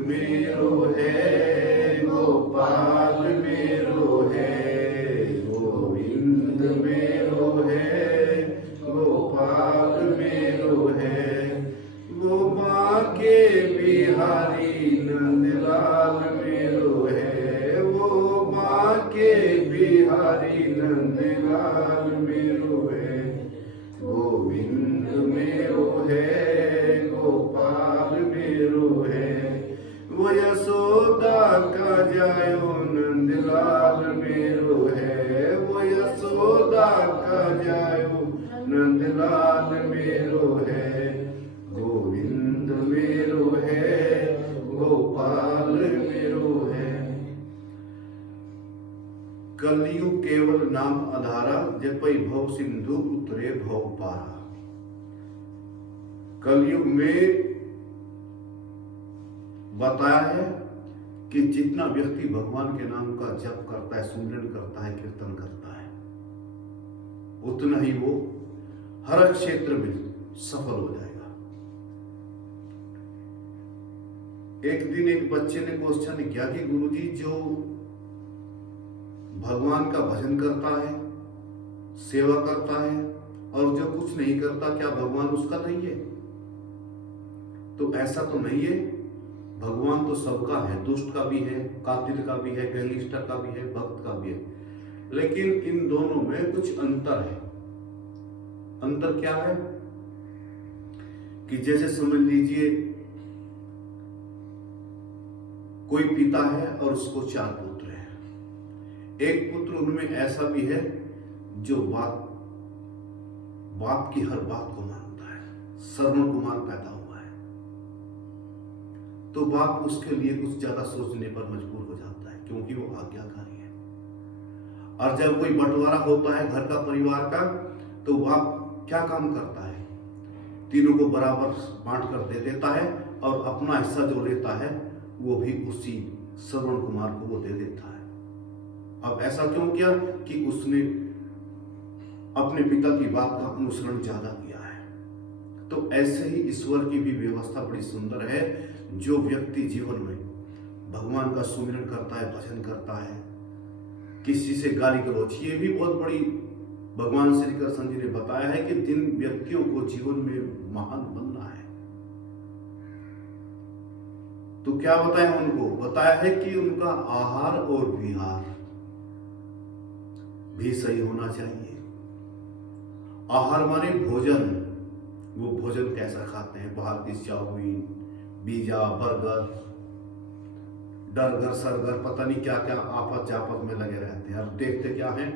मेरो है, गोपाल मेरो है, गोविंद मेरो है, गोपाल मेरो है, गोपा के बिहारी नंदलाल मेरो है, वो माँ के बिहारी नंदलाल मेरो है, गोविंद मेरो है, गोपाल मेरो है, वो यशोदा का जायो नंदलाल मेरो है, वो यशोदा का जायो नंदलाल मेरो है, गोविंद मेरो है, गोपाल मेरो है। कलयुग केवल नाम आधारा, जपई भव सिंधु उतरे भव पारा। कलयुग में बताया है कि जितना व्यक्ति भगवान के नाम का जप करता है, सुमिरन करता है, कीर्तन करता है, उतना ही वो हर क्षेत्र में सफल हो जाएगा। एक दिन एक बच्चे ने क्वेश्चन किया कि गुरुजी, जो भगवान का भजन करता है, सेवा करता है और जो कुछ नहीं करता, क्या भगवान उसका नहीं है? तो ऐसा तो नहीं है, भगवान तो सबका है, दुष्ट का भी है, कातिल का भी है, गैंगस्टर का भी है, भक्त का भी है, लेकिन इन दोनों में कुछ अंतर है। अंतर क्या है कि जैसे समझ लीजिए कोई पिता है और उसको 4 पुत्र हैं। एक पुत्र उनमें ऐसा भी है जो बाप की हर बात को मानता है, श्रवण कुमार पैदा हुआ है, तो बाप उसके लिए कुछ ज्यादा सोचने पर मजबूर हो जाता है, क्योंकि वो आज्ञाकारी है। और जब कोई बंटवारा होता है घर का, परिवार का, तो बाप क्या काम करता है? तीनों को बराबर बांट कर दे देता है और अपना हिस्सा जो लेता है वो भी उसी श्रवण कुमार को वो दे देता है। अब ऐसा क्यों किया? कि उसने अपने पिता की बात का अनुसरण ज्यादा किया है। तो ऐसे ही ईश्वर की भी व्यवस्था बड़ी सुंदर है। जो व्यक्ति जीवन में भगवान का सुमिरन करता है, भजन करता है, किसी से गाली गलौज, ये भी बहुत बड़ी भगवान श्री कृष्ण जी ने बताया है कि जिन व्यक्तियों को जीवन में महान बनना है, तो क्या बताया उनको? बताया है कि उनका आहार और विहार भी सही होना चाहिए। आहार माने भोजन, वो भोजन कैसा खाते हैं? बाहर की चाउमीन, पिज्जा, बर्गर, डरगर, सरगर, पता नहीं क्या क्या आपस जापत में लगे रहते हैं। और देखते क्या है?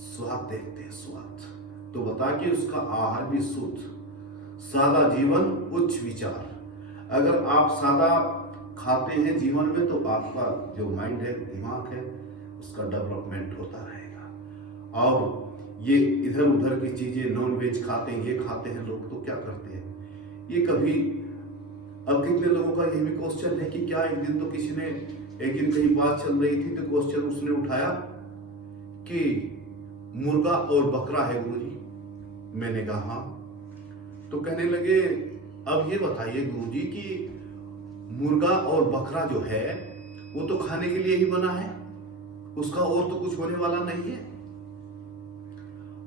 स्वाद देखते हैं, स्वाद। तो बता कि उसका आहार भी शुद्ध, सादा जीवन, उच्च विचार। अगर आप सादा खाते हैं जीवन में, तो आपका जो माइंड है, दिमाग है, उसका डेवलपमेंट होता रहेगा। और ये इधर उधर की चीजें, नॉन वेज खाते हैं, ये खाते हैं लोग, तो क्या करते हैं? ये कभी, अब कितने लोगों का ये भी क्वेश्चन है कि क्या, एक दिन तो किसी ने, एक दिन कहीं बात चल रही थी तो क्वेश्चन उसने उठाया कि मुर्गा और बकरा है गुरुजी। मैंने कहा हाँ। तो कहने लगे, अब ये बताइए गुरुजी कि मुर्गा और बकरा जो है वो तो खाने के लिए ही बना है, उसका और तो कुछ होने वाला नहीं है।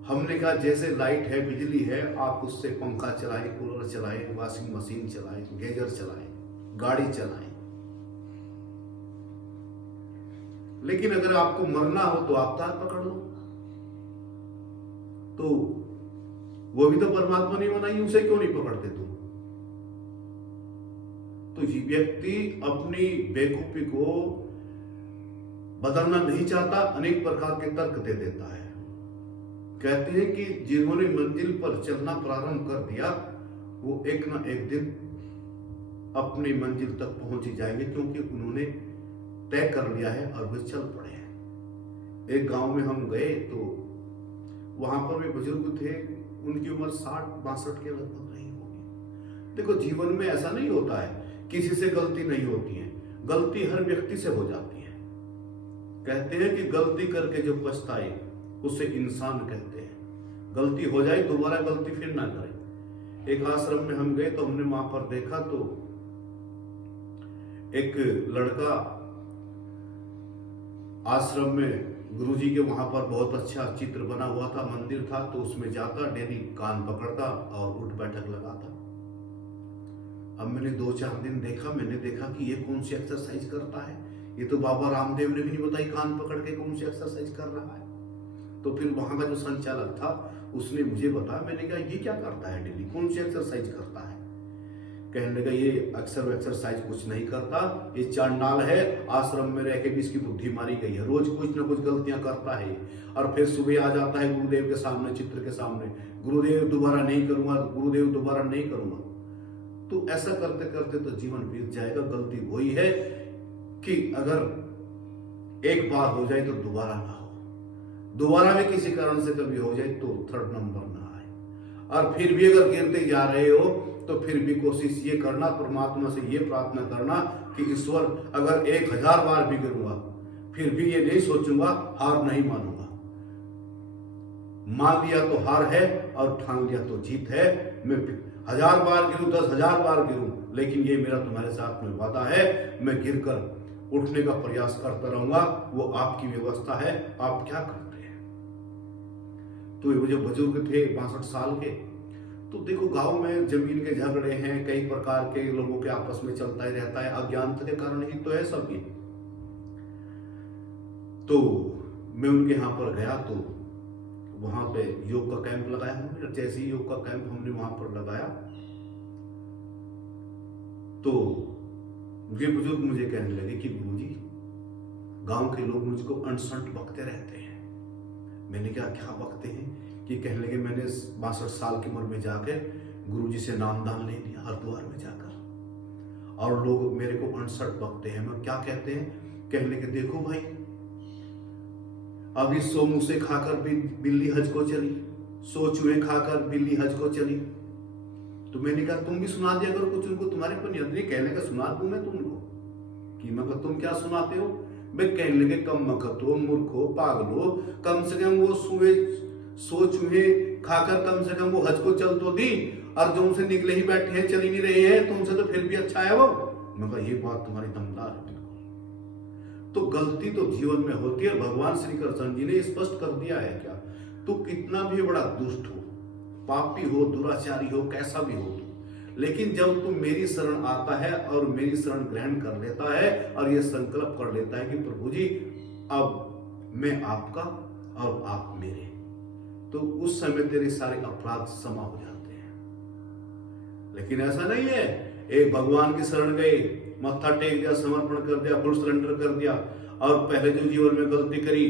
हमने कहा जैसे लाइट है, बिजली है, आप उससे पंखा चलाएं, कूलर चलाएं, वॉशिंग मशीन चलाएं, गीजर चलाएं, गाड़ी चलाएं, लेकिन अगर आपको मरना हो तो आप तार पकड़ लो। तो वो भी तो परमात्मा ने बनाई, उसे क्यों नहीं पकड़ते तुम? तो ये व्यक्ति अपनी बेवकूफी को बदलना नहीं चाहता, अनेक प्रकार के तर्क दे देता है। कहते हैं कि जिन्होंने मंजिल पर चलना प्रारंभ कर दिया, वो एक ना एक दिन अपनी मंजिल तक पहुंच ही जाएंगे, क्योंकि उन्होंने तय कर लिया है और वे चल पड़े हैं। एक गांव में हम गए तो वहां पर भी बुजुर्ग थे, उनकी उम्र 60-62 के लगभग रही होगी। देखो, जीवन में ऐसा नहीं होता है किसी से गलती नहीं होती है, गलती हर व्यक्ति से हो जाती है। कहते हैं कि गलती करके जो पछताए उसे इंसान कहते हैं। गलती हो जाए दोबारा गलती फिर ना करें। एक आश्रम में हम गए तो हमने वहां पर देखा तो एक लड़का आश्रम में गुरुजी के वहां पर बहुत अच्छा चित्र बना हुआ था, मंदिर था, तो उसमें जाता, डेली कान पकड़ता और उठ बैठक लगाता। अब मैंने 2-4 दिन देखा, मैंने देखा कि ये कौन सी एक्सरसाइज करता है, ये तो बाबा रामदेव ने भी नहीं बताई कान पकड़ के कौन सी एक्सरसाइज कर रहा है। तो फिर वहां का जो संचालक था उसने मुझे बताया, मैंने कहा ये क्या करता है, डेली कौन सी एक्सरसाइज करता है। कहने लगा ये अक्सर एक्सरसाइज कुछ नहीं करता, ये चांडाल है, आश्रम में रह के भी इसकी बुद्धि मारी गई है, रोज कुछ ना कुछ गलतियां करता है और फिर सुबह आ जाता है गुरुदेव के सामने, चित्र के सामने, गुरुदेव दोबारा नहीं करूंगा, गुरुदेव दोबारा नहीं करूंगा। तो ऐसा करते करते तो जीवन बीत जाएगा। गलती वही है कि अगर एक बार हो जाए तो दोबारा ना हो, दोबारा भी किसी कारण से कभी हो जाए तो थर्ड नंबर ना आए। और फिर भी अगर गिरते जा रहे हो तो फिर भी कोशिश ये करना, परमात्मा से ये प्रार्थना करना कि ईश्वर अगर 1000 बार भी गिरूंगा फिर भी ये नहीं सोचूंगा, हार नहीं मानूंगा। मान लिया तो हार है और ठान लिया तो जीत है। मैं 1000 बार गिरूं, 10,000 बार गिरूं, लेकिन ये मेरा तुम्हारे साथ में वादा है, मैं गिरकर उठने का प्रयास करता रहूंगा। वो आपकी व्यवस्था है, आप क्या करते हैं। तो वो जो बुजुर्ग थे 62 साल के, तो देखो गांव में जमीन के झगड़े हैं, कई प्रकार के लोगों के आपस में चलता ही रहता है, अज्ञानता के कारण ही तो है सब ये। तो मैं उनके यहाँ पर गया तो वहां पे योग का कैंप लगाया हमने। जैसे ही योग का कैंप हमने वहां पर लगाया तो ये बुजुर्ग मुझे कहने लगे कि गुरुजी गांव के लोग मुझको अनसंट बकते रहते हैं। मैंने कहा क्या बकते हैं? कि कहने लगे मैंने 62 साल की उम्र में जाकर गुरुजी से नामदान ले लिया हरिद्वार में जाकर, और लोग मेरे को अनसंट बकते हैं। मैं क्या कहते हैं? कहने लगे देखो भाई, अभी 100 मूसे खाकर बिल्ली हज को चली, 100 चूहे खाकर बिल्ली हज को चली। तो मैंने कहा तुम भी सुना दिया करो कुछ उनको, तुम्हारे पर नियत नहीं। कहने का सुना दूं मैं तुमको कि मैं तुम क्या सुनाते हो? वे कहने लगे कम मकतो, मूर्खो, पागलो, कम से कम वो 100 चूहे खाकर कम से कम वो हज को चल तो दी, और जो उनसे निकले ही बैठे हैं, चल ही नहीं रहे हैं, तुमसे तो फिर भी अच्छा है वो। मैं कहा ये बात तुम्हारी दमदार है बिल्कुल। तो गलती तो जीवन में होती है। भगवान श्री कृष्ण जी ने स्पष्ट कर दिया है क्या, तो कितना भी बड़ा दुष्ट हो, पापी हो, दुराचारी हो, कैसा भी हो तू, लेकिन जब तू मेरी शरण आता है और मेरी शरण ग्रहण कर लेता है और ये संकल्प कर लेता है कि प्रभु जी अब मैं आपका और आप मेरे, तो उस समय तेरे सारे अपराध क्षमा हो जाते हैं। लेकिन ऐसा नहीं है, एक भगवान की शरण गए, मत्था टेक दिया, समर्पण कर दिया, फुल सरेंडर कर दिया, और पहले जो जीवन में गलती करी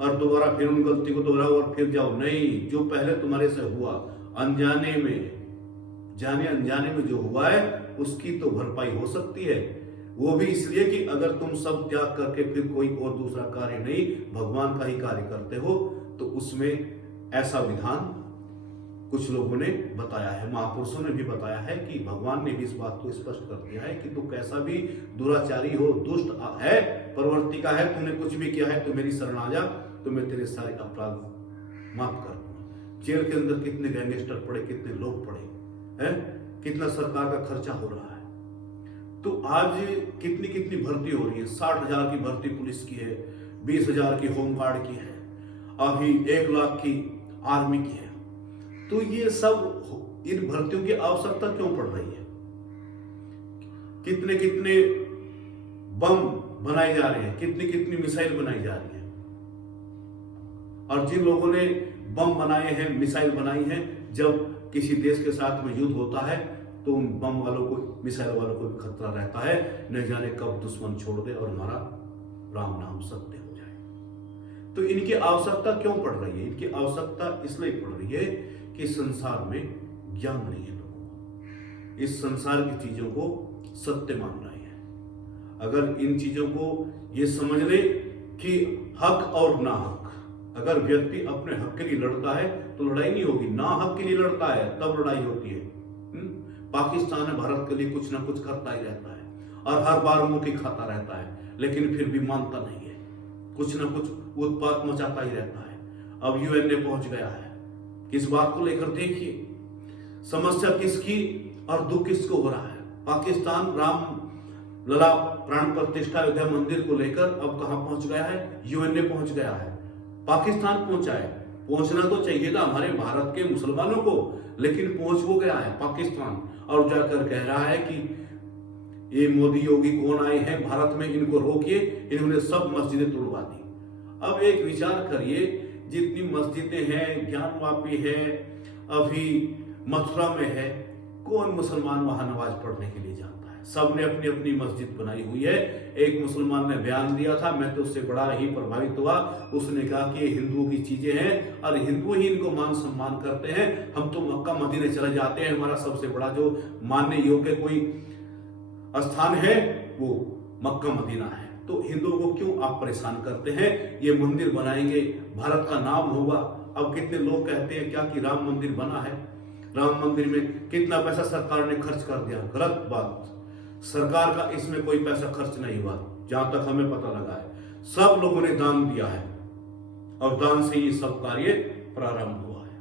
और दोबारा फिर उन गलती को दोहराओ और फिर जाओ। नहीं, जो पहले तुम्हारे से हुआ अनजाने में, जाने अनजाने में जो हुआ है उसकी तो भरपाई हो सकती है। वो भी इसलिए कि अगर तुम सब त्याग करके फिर कोई और दूसरा कार्य नहीं, भगवान का ही कार्य करते हो, तो उसमें ऐसा विधान कुछ लोगों ने बताया है, महापुरुषों ने भी बताया है कि भगवान ने भी इस बात को स्पष्ट कर दिया है कि तू कैसा भी दुराचारी हो, दुष्ट है, प्रवृत्ति का है, तूने कुछ भी किया है, तो मेरी शरण आ जा, तो मैं तेरे सारे अपराध माफ कर दूंगा। जेल के अंदर कितने गैंगस्टर पड़े, कितने लोग पड़े हैं, कितना सरकार का खर्चा हो रहा है। तो आज कितनी कितनी भर्ती हो रही है, 60,000 की भर्ती पुलिस की है, 20,000 की होमगार्ड की है, अभी 1 लाख की आर्मी की है। तो ये सब इन भर्तियों की आवश्यकता क्यों पड़ रही है? कितने कितने बम बनाए जा रहे हैं, कितनी कितनी मिसाइल बनाई जा रही है, और जिन लोगों ने बम बनाए हैं, मिसाइल बनाई है, जब किसी देश के साथ में युद्ध होता है तो उन बम वालों को, मिसाइल वालों को भी खतरा रहता है, न जाने कब दुश्मन छोड़ दे और हमारा राम नाम सत्य हो जाए। तो इनकी आवश्यकता क्यों पड़ रही है? इनकी आवश्यकता इसलिए पड़ रही है कि संसार में ज्ञान नहीं है लोगों को, इस संसार की चीजों को सत्य मान रहे हैं। अगर इन चीजों को ये समझ ले कि हक और ना हक, अगर व्यक्ति अपने हक के लिए लड़ता है तो लड़ाई नहीं होगी, ना हक के लिए लड़ता है तब लड़ाई होती है। पाकिस्तान है, भारत के लिए कुछ ना कुछ करता ही रहता है और हर बार मुंह की खाता रहता है, लेकिन फिर भी मानता नहीं है, कुछ ना कुछ उत्पात मचाता ही रहता है। अब यूएन ने पहुंच गया है, किस बात को लेकर देखिए समस्या किसकी और दुख किसको हो रहा है। पाकिस्तान लला प्राण प्रतिष्ठा अयोध्या मंदिर को लेकर अब कहां पहुंच गया है? यूएन में पहुंच गया है, पाकिस्तान पहुंचा है। पहुंचना तो चाहिए था हमारे भारत के मुसलमानों को, लेकिन पहुंच वो गया है पाकिस्तान, और जाकर कह रहा है कि ये मोदी योगी कौन आए हैं भारत में, इनको रोकिए, इन्होंने सब मस्जिदें तोड़वा दी। अब एक विचार करिए, जितनी मस्जिदें हैं, ज्ञानवापी है, अभी मथुरा में है, कौन मुसलमान वहां नमाज पढ़ने के लिए जाता है? सबने अपनी अपनी मस्जिद बनाई हुई है। एक मुसलमान ने बयान दिया था, मैं तो उससे बड़ा ही प्रभावित हुआ। उसने कहा कि ये हिंदुओं की चीजें हैं और हिंदू ही इनको मान सम्मान करते हैं, हम तो मक्का मदीने चले जाते हैं, हमारा सबसे बड़ा जो मानने योग्य कोई स्थान है वो मक्का मदीना है, तो हिंदुओं को क्यों आप परेशान करते हैं? ये मंदिर बनाएंगे, भारत का नाम होगा। अब कितने लोग कहते हैं क्या कि राम मंदिर बना है, राम मंदिर में कितना पैसा सरकार ने खर्च कर दिया। गलत बात, सरकार का इसमें कोई पैसा खर्च नहीं हुआ, जहां तक हमें पता लगा है। सब लोगों ने दान दिया है और दान से ही सब कार्य प्रारंभ हुआ है।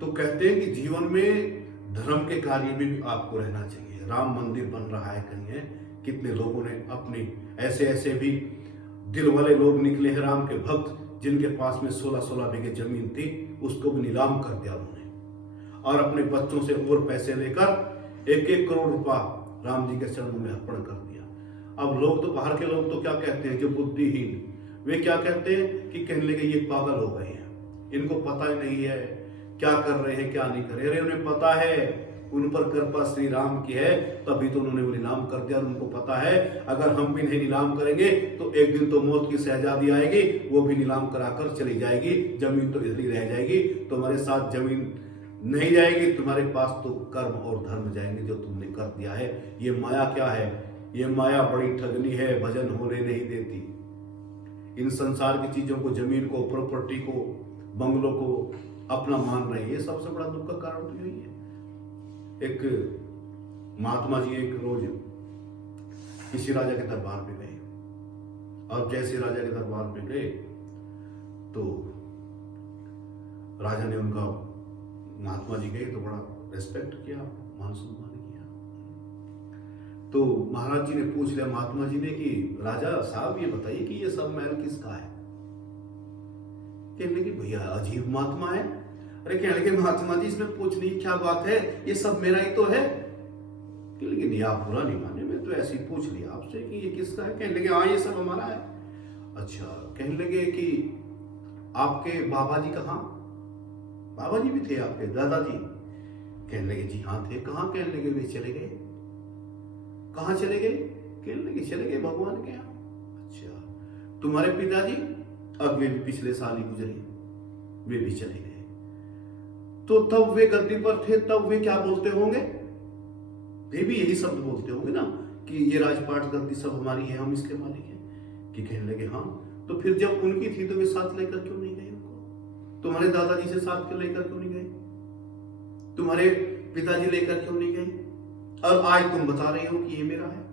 तो कहते हैं कि जीवन में धर्म के कार्य में भी आपको रहना चाहिए। राम मंदिर बन रहा है कहीं है, कितने लोगों ने अपनी ऐसे ऐसे भी दिल वाले लोग निकले हैं राम के भक्त, जिनके पास में 16-16 बीघे जमीन थी, उसको भी नीलाम कर दिया उन्होंने, और अपने बच्चों से और पैसे लेकर 1-1 करोड़ रुपया राम जी के चरणों में अर्पण कर दिया। अब लोग तो, बाहर के लोग तो क्या कहते हैं, जो बुद्धिहीन, वे क्या कहते हैं कि कहने लगे ये पागल हो गए हैं, इनको पता ही नहीं है क्या कर रहे हैं क्या नहीं कर रहे। अरे उन्हें पता है, उन पर कृपा श्री राम की है, तभी तो उन्होंने वो नीलाम कर दिया। उनको पता है अगर हम भी नहीं नीलाम करेंगे तो एक दिन तो मौत की शहजादी आएगी, वो भी नीलाम कराकर चली जाएगी, जमीन तो इधर ही रह जाएगी, तुम्हारे साथ जमीन नहीं जाएगी, तुम्हारे पास तो कर्म और धर्म जाएंगे जो तुमने कर दिया है। ये माया क्या है? ये माया बड़ी ठगनी है, भजन होने नहीं देती। इन संसार की चीजों को, जमीन को, प्रॉपर्टी को, बंगलों को अपना मान रहे हैं, ये सबसे बड़ा दुख का कारण तो यही है। एक महात्मा जी एक रोज किसी राजा के दरबार पे गए, और जैसे राजा के दरबार पे गए तो राजा ने उनका, महात्मा जी गए तो बड़ा रेस्पेक्ट किया, मान सम्मान किया। तो महाराज जी ने पूछ लिया महात्मा जी ने कि राजा साहब ये बताइए कि ये सब महल किसका है? कहने लगे भैया अजीब महात्मा है। अरे कहने लगे महात्मा जी इसमें पूछने की क्या बात है, ये सब मेरा ही तो है। कहने लगे नहीं आप बुरा नहीं माने, मैं तो ऐसे ही पूछ लिया आपसे कि ये किसका है। कहने लगे हाँ ये सब हमारा है। अच्छा, कहने लगे कि आपके बाबा जी कहाँ? बाबा जी भी थे आपके, दादाजी? कहने लगे जी हाँ थे। कहाँ? कहने लगे वे चले गए। कहाँ चले गए? कहने लगे चले गए भगवान के यहाँ। अच्छा, तुम्हारे पिताजी? अब वे भी पिछले साल ही गुजरे, वे भी चले गए। तो तब वे गद्दी पर थे, तब वे क्या बोलते होंगे? वे भी यही शब्द बोलते होंगे ना कि ये राजपाट गद्दी सब हमारी है, हम इसके मालिक हैं। कि कहने लगे हाँ, तो फिर जब उनकी थी तो वे साथ लेकर क्यों नहीं गए उनको? तुम्हारे दादाजी से साथ लेकर क्यों नहीं गए? तुम्हारे पिताजी लेकर क्यों नहीं गए? और आज तुम बता रहे हो कि ये मेरा है।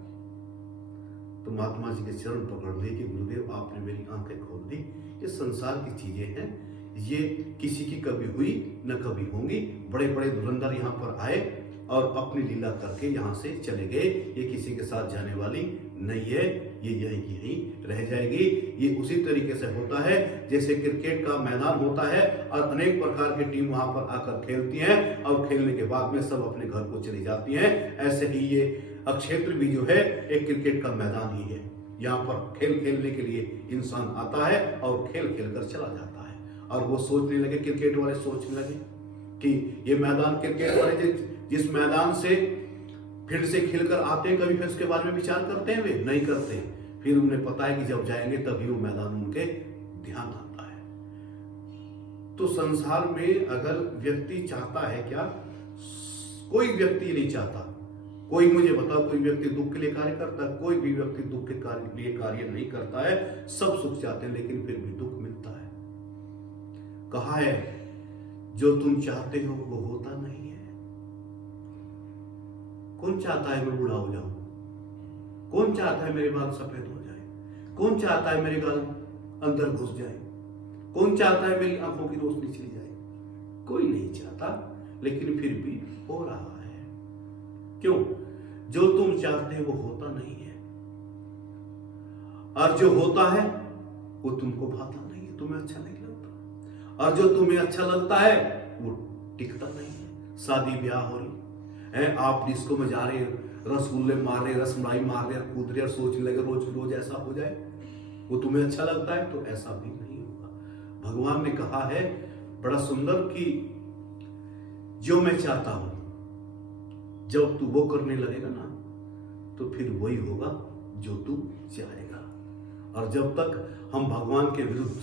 तो महात्मा जी के चरण पकड़ लिए कि गुरुदेव आपने मेरी आंखें खोल दी, ये संसार की चीजें हैं, ये किसी की कभी हुई न कभी होंगी। बड़े बड़े धुरंधर यहाँ पर आए और अपनी लीला करके यहाँ से चले गए, ये किसी के साथ जाने वाली नहीं है, ये यहीं रह जाएगी। ये उसी तरीके से होता है जैसे क्रिकेट का मैदान होता है और अनेक प्रकार की टीम वहां पर आकर खेलती हैं और खेलने के बाद में सब अपने घर को चली जाती हैं। ऐसे ही ये अक्षेत्र भी जो है एक क्रिकेट का मैदान ही है। यहाँ पर खेल खेलने के लिए इंसान आता है और खेल खेलकर चला जाता है। और वो सोचने लगे, क्रिकेट वाले सोचने लगे कि ये मैदान, क्रिकेट वाले जिस मैदान से फील्ड से खेलकर आते हैं, कभी फिर उसके बारे में विचार करते हैं? वे नहीं करते। फिर उन्हें पता है कि जब जाएंगे तभी वो मैदान उनके ध्यान आता है। तो संसार में अगर व्यक्ति चाहता है क्या? कोई व्यक्ति नहीं चाहता। कोई मुझे बताओ, कोई व्यक्ति दुख के लिए कार्य करता है? कोई भी व्यक्ति दुख के लिए कार्य नहीं करता है। सब सुख चाहते हैं लेकिन फिर भी दुख मिलता है। कहा है जो तुम चाहते हो वो होता नहीं है। कौन चाहता है मैं बूढ़ा हो जाऊं? कौन चाहता है मेरे बाल सफेद हो जाए? कौन चाहता है मेरे गाल अंदर घुस जाए? कौन चाहता है मेरी आंखों की रोशनी चली जाए? कोई नहीं चाहता, लेकिन फिर भी हो रहा है। क्यों? जो तुम चाहते हो वो होता नहीं है, और जो होता है वो तुमको भाता नहीं है, तुम्हें अच्छा नहीं लगता, और जो तुम्हें अच्छा लगता है वो टिकता नहीं है। शादी ब्याह हो रही है, आप डिस्को में जा रहे, रसगुल्ले मार रहे, रसमलाई मार रहे, कूद रहे और सोचने लगे रोज रोज ऐसा हो जाए, वो तुम्हें अच्छा लगता है, तो ऐसा भी नहीं होगा। भगवान ने कहा है बड़ा सुंदर कि जो मैं चाहता हूं, जब तू वो करने लगेगा ना, तो फिर वही होगा जो तू चाहेगा। और जब तक हम भगवान के विरुद्ध,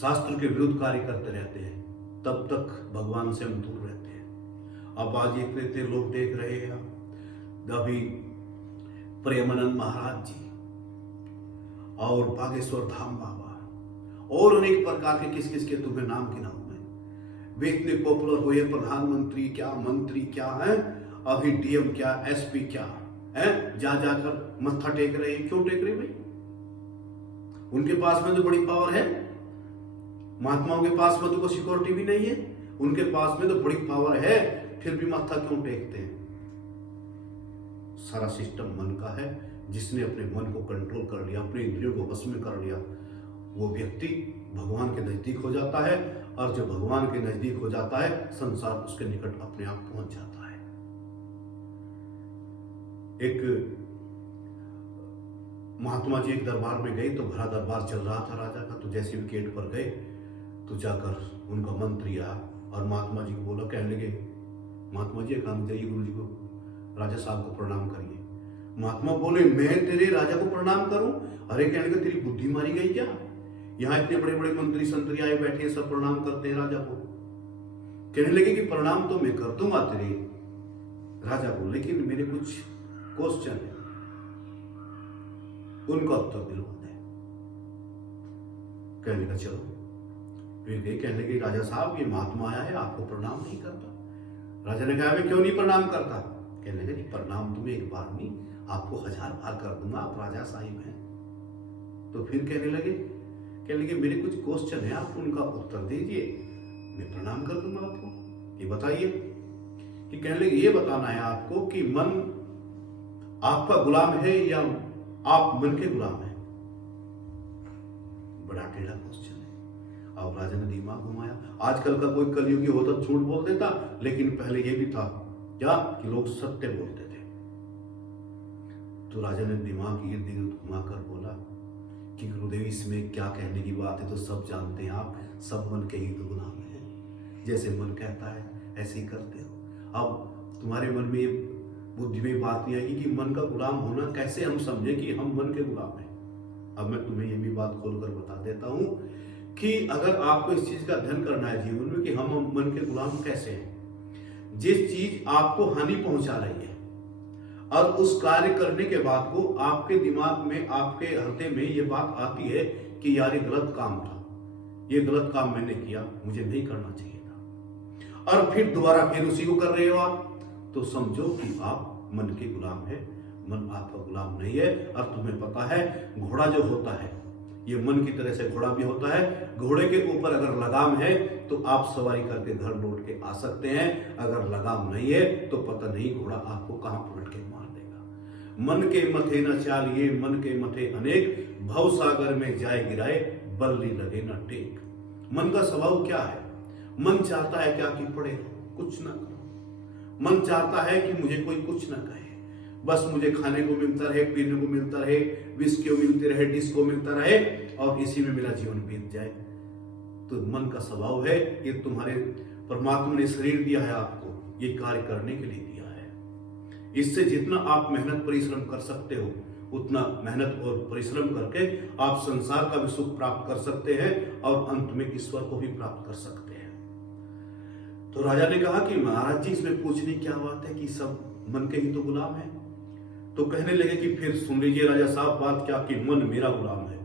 शास्त्र के विरुद्ध कार्य करते रहते हैं, तब तक भगवान से हम दूर रहते हैं। अब आज इतने लोग देख रहे हैं, अभी प्रेमानंद महाराज जी और बागेश्वर धाम बाबा और अनेक प्रकार के किस किस के तुम्हें नाम गिनाऊं मैं, वे इतने पॉपुलर हुए, प्रधानमंत्री क्या, मंत्री क्या है, अभी डीएम क्या, एसपी क्या है, जा जाकर मत्था टेक रहे हैं। क्यों टेक रहे भाई? उनके पास में तो बड़ी पावर है। महात्माओं के पास में तो कोई सिक्योरिटी भी नहीं है, उनके पास में तो बड़ी पावर है, फिर भी मत्था क्यों टेकते हैं? सारा सिस्टम मन का है। जिसने अपने मन को कंट्रोल कर लिया, अपने इंद्रियों को वश में कर लिया, वो व्यक्ति भगवान के नजदीक हो जाता है, और जो भगवान के नजदीक हो जाता है, संसार उसके निकट अपने आप पहुंच जाता है। एक महात्मा जी एक दरबार में गए, तो भरा दरबार चल रहा था राजा का, तो जैसे भी गेट पर गए तो जाकर उनका मंत्री आया और महात्मा जी को बोला, कहने लगे, महात्मा जी काम जाइए गुरु जी को, राजा साहब को प्रणाम करिए। महात्मा बोले, मैं तेरे राजा को प्रणाम करूं? अरे कहने लगे, तेरी बुद्धि मारी गई क्या? यहाँ इतने बड़े बड़े मंत्री संतरी आए बैठे, सब प्रणाम करते हैं राजा को। कहने लगे कि प्रणाम तो मैं कर दूंगा तेरे राजा को, लेकिन मेरे कुछ क्वेश्चन है, उनका उत्तर दिलवा दे। कहने का चलो, फिर कहने लगे, राजा साहब ये महात्मा आया है, आपको प्रणाम नहीं करता। राजा ने कहा, मैं क्यों नहीं प्रणाम करता? कहने लगे, प्रणाम तुम्हें एक बार नहीं, आपको 1000 बार कर दूंगा, आप राजा साहिब हैं। तो फिर कहने लगे मेरे कुछ क्वेश्चन है, आप उनका उत्तर दीजिए, मैं प्रणाम कर दूंगा आपको। ये बताइए कि कहने लगे, ये बताना है आपको कि मन आपका गुलाम है या आप मन के गुलाम हैं? बड़ा टेढ़ा क्वेश्चन है। अब राजा ने दिमाग घुमाया। आजकल का कोई कलयुगी होता झूठ बोल देता, लेकिन पहले ये भी था क्या कि लोग सत्य बोलते थे। तो राजा ने दिमाग इर्द गिर्द घुमाकर बोला कि गुरुदेव, इसमें क्या कहने की बात है, तो सब जानते हैं आप, सब मन के ही तो गुलाम हैं, जैसे मन कहता है ऐसे ही करते हो। अब तुम्हारे मन में ये बुद्धि में बात नहीं आएगी कि मन का गुलाम होना कैसे हम समझे कि हम मन के गुलाम हैं। अब मैं तुम्हें ये भी बात खोलकर बता देता हूं कि अगर आपको इस चीज का अध्ययन करना है जीवन में कि हम मन के गुलाम कैसे हैं, जिस चीज आपको हानि पहुंचा रही है और उस कार्य करने के बाद को आपके दिमाग में, आपके हृदय में ये बात आती है कि यार ये गलत काम था, ये गलत काम मैंने किया, मुझे नहीं करना चाहिए था, और फिर दोबारा फिर उसी को कर रहे हो आप, तो समझो कि आप मन के गुलाम है। मन आपका गुलाम नहीं है। और तुम्हें पता है घोड़ा जो होता है ये मन की तरह से घोड़ा भी होता है। घोड़े के ऊपर अगर लगाम है तो आप सवारी करके घर लौट के आ सकते हैं, अगर लगाम नहीं है तो पता नहीं घोड़ा आपको कहां पलट के मार देगा। मन के मथे न चालिए, मन के मथे अनेक, भव सागर में जाए गिराए, बल्ली लगे न टेक। मन का स्वभाव क्या है? मन चाहता है क्या कि पढ़े कुछ ना करो। मन चाहता है कि मुझे कोई कुछ ना कहे, बस मुझे खाने को मिलता रहे, पीने को मिलता रहे, विस्की मिलती रहे, डिस्को मिलता रहे, और इसी में मेरा जीवन बीत जाए। तो मन का स्वभाव है। ये तुम्हारे परमात्मा ने शरीर दिया है आपको, ये कार्य करने के लिए दिया है। इससे जितना आप मेहनत परिश्रम कर सकते हो, उतना मेहनत और परिश्रम करके आप संसार का भी सुख प्राप्त कर सकते हैं और अंत में ईश्वर को भी प्राप्त कर सकते हैं। तो राजा ने कहा कि महाराज जी, इसमें पूछने क्या बात है कि सब मन के ही तो गुलाम है। तो कहने लगे कि फिर सुन लीजिए राजा साहब बात क्या, कि मन मेरा गुलाम है,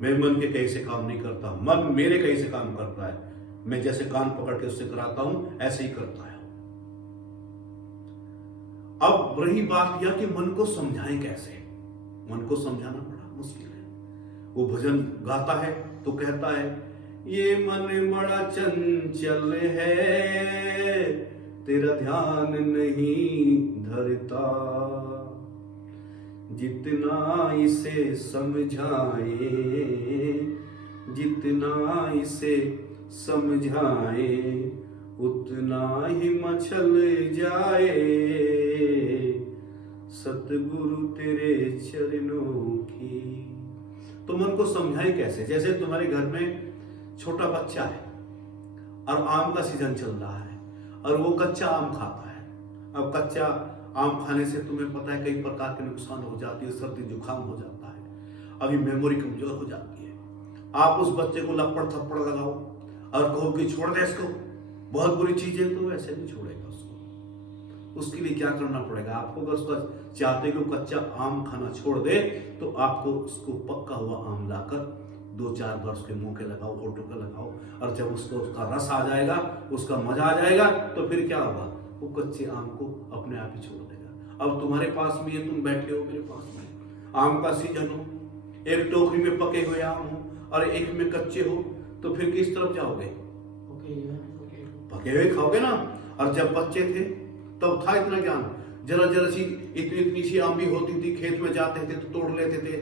मैं मन के कहीं से काम नहीं करता, मन मेरे कहीं से काम करता है, मैं जैसे कान पकड़ के उससे कराता हूं ऐसे ही करता है। अब रही बात यह कि मन को समझाएं कैसे। मन को समझाना बड़ा मुश्किल है। वो भजन गाता है तो कहता है, ये मन बड़ा चंचल है, तेरा ध्यान नहीं धरता। जितना इसे समझाए, जितना इसे समझाए, उतना ही मचल जाए। सतगुरु तेरे चरणों की। तो मन को समझाए कैसे? जैसे तुम्हारे घर में छोटा बच्चा है और आम का सीजन चल रहा है और वो कच्चा आम खाता है। अब कच्चा आम खाने से तुम्हें पता है कई प्रकार के नुकसान हो जाती है, सर्दी जुकाम हो जाता है, अभी मेमोरी कमजोर हो जाती है। आप उस बच्चे को लपड़ थप्पड़ लगाओ और कहो कि छोड़ दे इसको, बहुत बुरी चीज है, तो ऐसे नहीं छोड़ेगा उसको। उसके लिए क्या करना पड़ेगा आपको? अगर उसका चाहते कि वो कच्चा आम खाना छोड़ दे तो आपको उसको पक्का हुआ आम लाकर 2-4 बार उसके मुंह के लगाओ, होठों के लगाओ, और जब उसको उसका रस आ जाएगा, उसका मजा आ जाएगा, तो फिर क्या होगा? वो कच्चे आम को अपने आप ही छोड़ देगा। अब तुम्हारे पास में ये, तुम बैठे हो मेरे पास में, आम का सीजन हो, एक टोकरी में पके हुए आम हो और एक में कच्चे हो, तो फिर किस तरफ जाओगे? पके हुए खाओगे ना। और जब बच्चे थे तब था इतना ज्ञान, जरा जरा सी इतनी इतनी सी आम भी होती थी, खेत में जाते थे तो तोड़ लेते थे,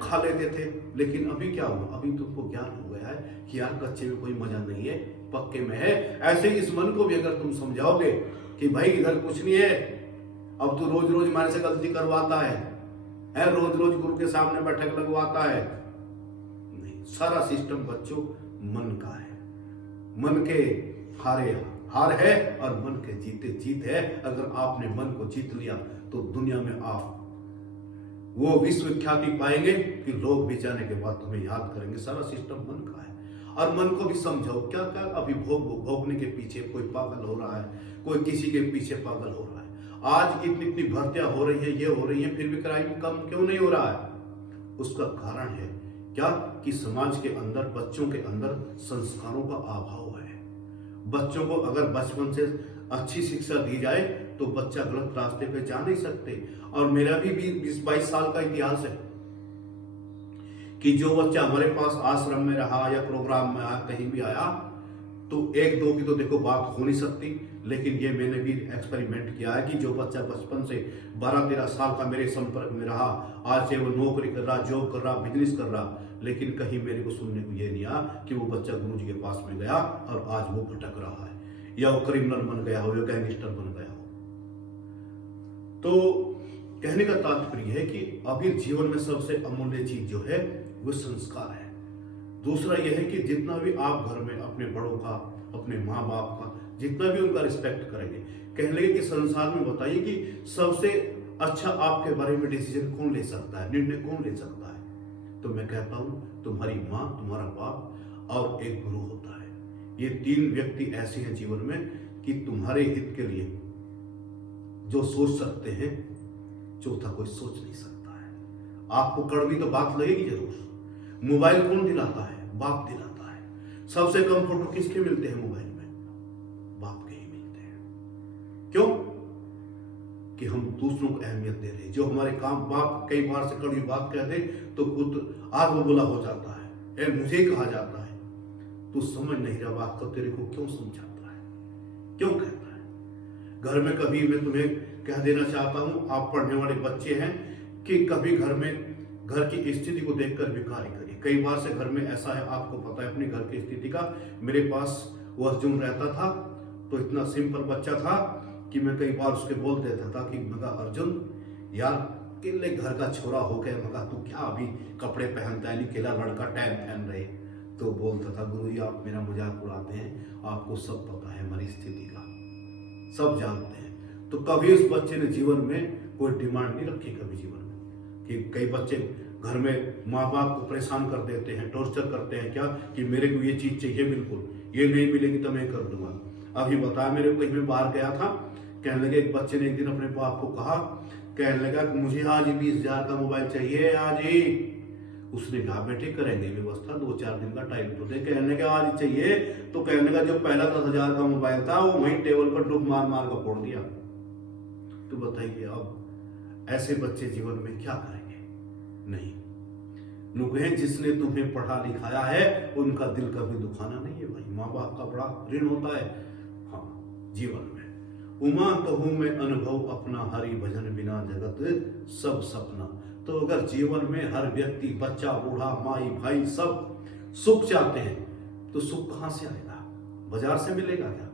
खा लेते थे। लेकिन अभी क्या हुआ? अभी तुमको ज्ञान हो गया है कि यार कच्चे में कोई मजा नहीं है, पक्के में है। ऐसे ही इस मन को भी अगर तुम समझाओगे कि भाई इधर कुछ नहीं है, अब तू रोज रोज हमारे से गलती करवाता है, रोज रोज गुरु के सामने बैठक लगवाता है, नहीं, सारा सिस्टम बच्चों मन का है। मन के हार है और मन के जीते जीत है। अगर आपने मन को जीत लिया तो दुनिया में आप वो विश्व ख्याति पाएंगे कि लोग भी जाने के बाद तुम्हें याद करेंगे। सारा सिस्टम मन का है। और मन को भी समझाओ, क्या क्या अभी भोगने के पीछे कोई पागल हो रहा है, कोई किसी के पीछे पागल हो रहा है। आज इतनी इतनी भर्तियां हो रही है, ये हो रही है, फिर भी क्राइम कम क्यों नहीं हो रहा है? उसका कारण है क्या? कि समाज के अंदर, बच्चों के अंदर संस्कारों का अभाव है। बच्चों को अगर बचपन से अच्छी शिक्षा दी जाए तो बच्चा गलत रास्ते पे जा नहीं सकते। और मेरा भी 20-22 साल का इतिहास है कि जो बच्चा हमारे पास आश्रम में रहा या प्रोग्राम में आया, कहीं भी आया, तो 1-2 की तो देखो बात हो नहीं सकती, लेकिन ये मैंने भी एक्सपेरिमेंट किया है कि जो बच्चा बचपन से 12-13 साल का मेरे संपर्क में रहा, आज से वो नौकरी कर रहा, जॉब कर रहा, बिजनेस कर रहा, लेकिन कहीं मेरे को सुनने को ये नहीं आया कि वो बच्चा गुरु जी के पास में गया और आज वो भटक रहा है, या वो क्रिमिनल बन गया हो, या गैंगस्टर बन गया हो। तो कहने का तात्पर्य है कि अभी जीवन में सबसे अमूल्य चीज जो है वो संस्कार है। दूसरा यह है कि जितना भी आप घर में अपने बड़ों का, अपने माँ बाप का, जितना भी उनका रिस्पेक्ट करेंगे, कहने लगे कि संसार में बताइए कि सबसे अच्छा आपके बारे में डिसीजन कौन ले सकता है, निर्णय कौन ले सकता है? तो मैं कहता हूं तुम्हारी माँ, तुम्हारा बाप और एक गुरु होता है। ये 3 व्यक्ति ऐसे हैं जीवन में कि तुम्हारे हित के लिए जो सोच सकते हैं, चौथा कोई सोच नहीं सकता है। आपको कड़वी तो बात लगेगी जरूर। मोबाइल कौन दिलाता है? बाप दिलाता है। सबसे कम फोटो किसके मिलते हैं मोबाइल में? बाप के ही मिलते हैं। क्यों? कि हम दूसरों को अहमियत दे रहे हैं। जो हमारे काम, बाप कई बार से कड़वी बात कहते तो खुद आग बबूला हो जाता है, मुझे कहा जाता है, तू समझ नहीं रहा बात को, तेरे को क्यों समझाता है, क्यों कहता है? घर में कभी मैं तुम्हें कह देना चाहता हूं, आप पढ़ने वाले बच्चे हैं, कि कभी घर में घर की स्थिति को देखकर भी कार्य करिए। कई बार से घर में ऐसा है, आपको पता है अपनी घर की स्थिति का। मेरे पास वो अर्जुन रहता था, तो इतना सिंपल बच्चा था कि मैं कई बार उसके बोल देता था कि मगा अर्जुन यार, किले घर का छोरा हो गया, मगा तू क्या अभी कपड़े पहनता है, केला लड़का टैन पहन रहे। तो बोलता था गुरु जी आप मेरा मजाक उड़ाते हैं, आपको सब पता है हमारी स्थिति का, सब जानते हैं। तो कभी उस बच्चे ने जीवन में कोई डिमांड नहीं रखी कभी जीवन में। कि कई बच्चे घर में माँ बाप को परेशान कर देते हैं, टॉर्चर करते हैं, क्या कि मेरे को ये चीज चाहिए, बिल्कुल ये नहीं मिलेगी तो मैं कर दूंगा। अभी बताया, मेरे को कहीं में बाहर गया था, कहने लगे, एक बच्चे ने एक दिन अपने बाप को कहा, कहने लगा कि मुझे आज ही 20,000 का मोबाइल चाहिए, आज ही। उसने कहा बेटे करेंगे व्यवस्था, 2-4 दिन का टाइम तो दे। कहने लगा आज ही चाहिए, तो कहने लगा जो पहला 10,000 का मोबाइल था वो वहीं टेबल पर डुब मार मार कर फोड़ दिया। तो बताइए अब ऐसे बच्चे जीवन में क्या करेंगे? नहीं, नुकहे जिसने तुम्हें पढ़ा लिखाया है उनका दिल कभी दुखाना नहीं है भाई। माँ बाप का बड़ा ऋण होता है हाँ जीवन में। उमा तो हूं मैं अनुभव अपना, हरि भजन बिना जगत सब सपना। तो अगर जीवन में हर व्यक्ति, बच्चा, बूढ़ा, माई, भाई सब सुख चाहते हैं तो सुख कहां से आएगा? बाजार से मिलेगा क्या?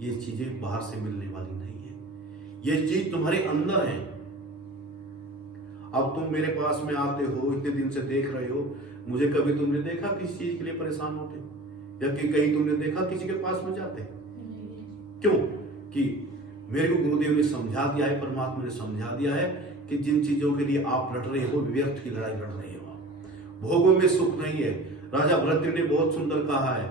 ये चीजें बाहर से मिलने वाली नहीं है, ये चीज तुम्हारे अंदर है। अब तुम मेरे पास में आते हो, इतने दिन से देख रहे हो, मुझे कभी तुमने देखा किसी चीज के लिए परेशान होते, या कि कहीं तुमने देखा किसी के पास में जाते? क्यों? कि मेरे को गुरुदेव ने समझा दिया है, परमात्मा ने समझा दिया है कि जिन चीजों के लिए आप लड़ रहे हो, व्यर्थ की लड़ाई लड़ रहे हो। भोगों में सुख नहीं है। राजा भरत ने बहुत सुंदर कहा है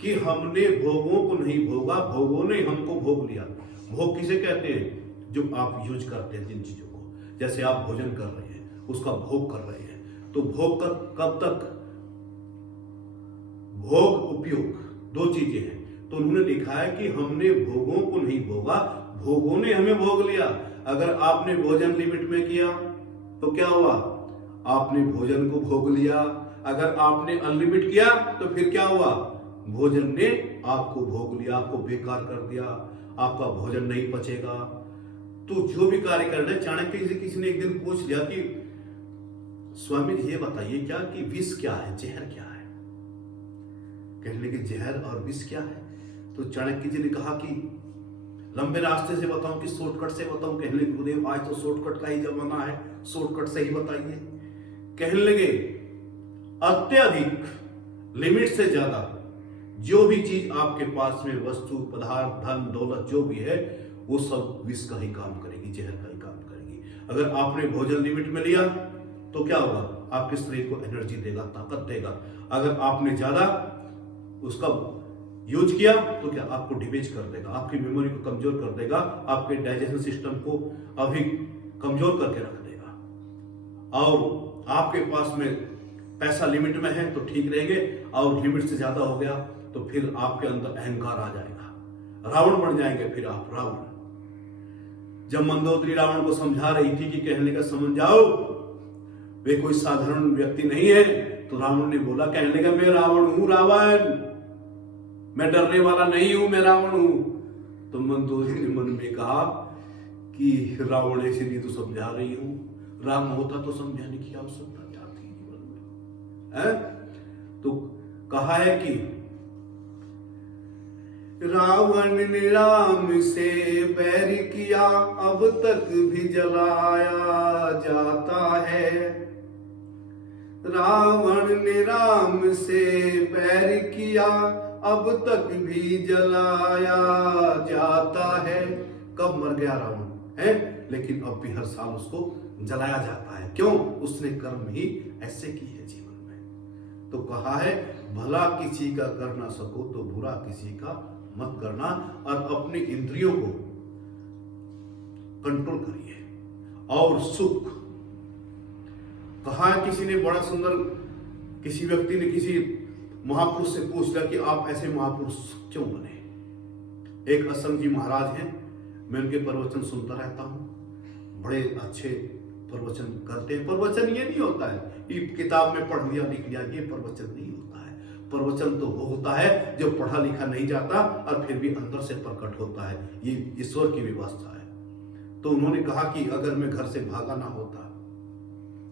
कि हमने भोगों को नहीं भोगा, भोगों ने हमको भोग लिया। भोग किसे कहते हैं? जो आप यूज करते हैं जिन चीजों को, जैसे आप भोजन कर रहे हैं उसका भोग कर रहे हैं, तो भोग कब तक? भोग उपयोग दो चीजें हैं। तो उन्होंने लिखा है कि हमने भोगों को नहीं भोगा, भोगों ने हमें भोग लिया। अगर आपने भोजन लिमिट में किया तो क्या हुआ? आपने भोजन को भोग लिया। अगर आपने अनलिमिट किया तो फिर क्या हुआ? भोजन ने आपको भोग लिया, आपको बेकार कर दिया, आपका भोजन नहीं पचेगा। तो जो भी कार्य करना है, चाणक्य से किसी ने एक दिन पूछ लिया कि स्वामी जी ये बताइए क्या कि विष क्या है, जहर क्या है? कहने लगे जहर और विष क्या है? तो चाणक्य जी ने कहा कि लंबे रास्ते से बताऊं कि शॉर्टकट से बताऊं? कहने लगे गुरुदेव आज तो शॉर्टकट का ही जमाना है, शॉर्टकट से ही बताइए। कहने लगे अत्यधिक, लिमिट से ज्यादा जो भी चीज आपके पास में, वस्तु, पदार्थ, धन, दौलत जो भी है, वो सब विष का ही काम करेगी, जहर का ही काम करेगी। अगर आपने भोजन लिमिट में लिया तो क्या होगा? आपके शरीर को एनर्जी देगा, ताकत देगा। अगर आपने ज्यादा उसका यूज किया तो क्या? आपको डिमेज कर देगा, आपकी मेमोरी को कमजोर कर देगा, आपके डाइजेशन सिस्टम को अभी कमजोर करके रख देगा। और आपके पास में पैसा लिमिट में है तो ठीक रहेंगे, और लिमिट से ज्यादा हो गया तो फिर आपके अंदर अहंकार आ जाएगा, रावण बन जाएंगे फिर आप, रावण। जब मंदोदरी रावण को समझा रही थी कि कहने का समझ जाओ वे कोई साधारण व्यक्ति नहीं है, तो रावण ने बोला, कहने लगा मैं रावण हूं, रावण, मैं डरने वाला नहीं हूं, मैं रावण हूं। तो मंदोदरी ने मन में कहा कि रावण ऐसे नहीं तो समझा रही हूं, राम होता तो समझाने की आवश्यकता क्या थी जीवन में? तो कहा है कि रावण ने राम से बैर किया, अब तक भी जलाया जाता है। रावण ने राम से बैर किया, अब तक भी जलाया जाता है। कब मर गया रावण है, लेकिन अब भी हर साल उसको जलाया जाता है। क्यों? उसने कर्म ही ऐसे की है जीवन में। तो कहा है भला किसी का कर ना सको तो बुरा किसी का मत करना, और अपनी इंद्रियों को कंट्रोल करिए। और सुख, कहा है किसी ने बड़ा सुंदर, किसी व्यक्ति ने किसी महापुरुष से पूछ लिया कि आप ऐसे महापुरुष क्यों बने? एक असंग जी महाराज हैं, मैं उनके प्रवचन सुनता रहता हूं, बड़े अच्छे प्रवचन करते हैं। प्रवचन ये नहीं होता है कि किताब में पढ़ लिया लिख लिया, ये प्रवचन नहीं होता है। प्रवचन तो वो होता है जो पढ़ा लिखा नहीं जाता और फिर भी अंदर से प्रकट होता है, ये ईश्वर की व्यवस्था है। तो उन्होंने कहा कि अगर मैं घर से भागा ना होता,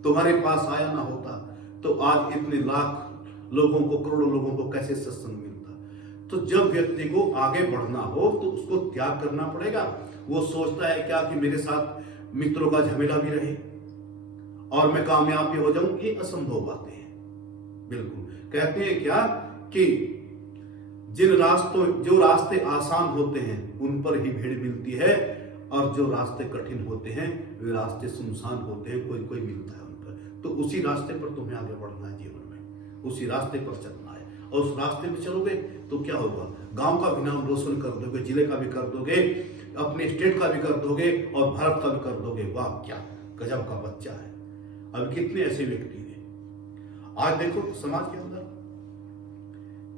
तुम्हारे पास आया ना होता, तो आज इतने लाख लोगों को, करोड़ों लोगों को कैसे सत्संग मिलता? तो जब व्यक्ति को आगे बढ़ना हो तो उसको त्याग करना पड़ेगा। वो सोचता है क्या कि मेरे साथ मित्रों का झमेला भी रहे और मैं कामयाब भी हो जाऊं, ये असंभव बातें हैं। बिल्कुल कहते हैं क्या कि जो रास्ते आसान होते हैं उन पर ही भीड़ मिलती है, और जो रास्ते कठिन होते हैं वे रास्ते सुनसान होते हैं, कोई कोई मिलता है उन पर। तो उसी रास्ते पर तुम्हें आगे बढ़ना है जीवन में, उसी रास्ते पर चलना है। और उस रास्ते में चलोगे तो क्या होगा? गांव का भी नाम रोशन कर दोगे, जिले का भी कर दोगे, अपने स्टेट का भी कर दोगे और भारत का भी कर दोगे। वाह, क्या गजब का बच्चा है। अब कितने ऐसे व्यक्ति हैं आज देखो समाज के अंदर,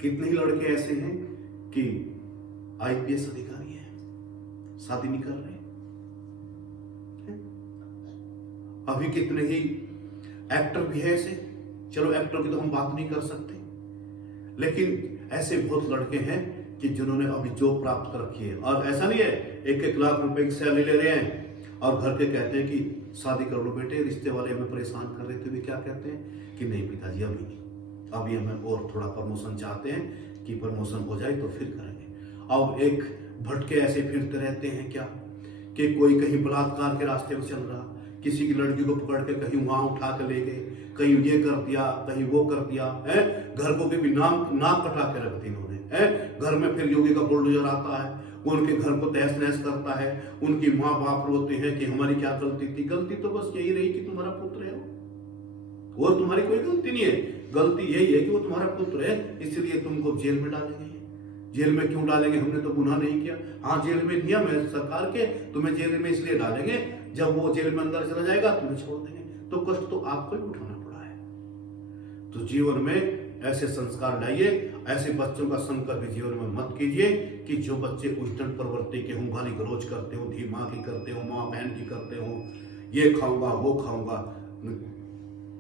कितने ही लड़के ऐसे हैं कि आईपीएस अधिकारी हैं, शादी नहीं कर रहे। अभी कितने ही एक्टर भी है ऐसे, चलो एक्टर की तो हम बात नहीं कर सकते, लेकिन ऐसे बहुत लड़के हैं कि जिन्होंने अभी जॉब प्राप्त कर रखी है, और ऐसा नहीं है 1-1 लाख रुपए की सैलरी ले रहे हैं और घर के कहते हैं कि शादी कर लो बेटे, रिश्ते वाले हमें परेशान कर रहे थे, भी क्या कहते हैं कि नहीं पिताजी अभी नहीं, अभी हमें और थोड़ा प्रमोशन चाहते हैं कि प्रमोशन हो जाए तो फिर करेंगे। अब एक भटके ऐसे फिरते रहते हैं क्या कि कोई कहीं बलात्कार के रास्ते में चल रहा, किसी की लड़की को पकड़ के कहीं वहां उठा के ले गए, कहीं ये कर दिया कहीं वो कर दिया है, घर को भी नाक कटा के रख दी इन्होंने है। घर में फिर योगी का बुलडोजर आता है, उनके घर को तहस नहस करता है, उनकी माँ बाप रोते हैं कि हमारी क्या गलती थी। गलती तो बस यही रही कि तुम्हारा पुत्र है, और तुम्हारी कोई गलती नहीं है, गलती यही है कि वो तुम्हारा पुत्र है, इसलिए तुमको जेल में डालेंगे। जेल में क्यों डालेंगे, हमने तो गुनाह नहीं किया। हाँ, जेल में नियम है सरकार के, तुम्हें जेल में इसलिए डालेंगे, जब वो जेल में अंदर चला जाएगा तुम्हें छोड़ देंगे। तो कष्ट तो आपको ही उठाना पड़ा है। तो जीवन में ऐसे संस्कार लाइए, ऐसे बच्चों का संग कभी जीवन में मत कीजिए कि जो बच्चे उच्चतन प्रवृत्ति के हों, गाली गलौज करते हो, धी माँ की करते हो, माँ बहन की करते हो, ये खाऊंगा वो खाऊंगा,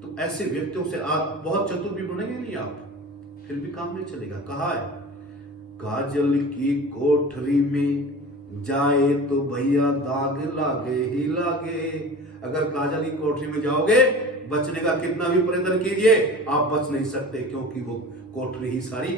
तो ऐसे व्यक्तियों से आप बहुत चतुर भी बनेंगे नहीं, आप फिर भी काम नहीं चलेगा। कहा है काजल की कोठरी में जाए तो भैया दाग लागे ही लागे। अगर काजल की कोठरी में जाओगे, बचने का कितना भी प्रयत्न कीजिए आप बच नहीं सकते, क्योंकि वो कोठरी ही सारी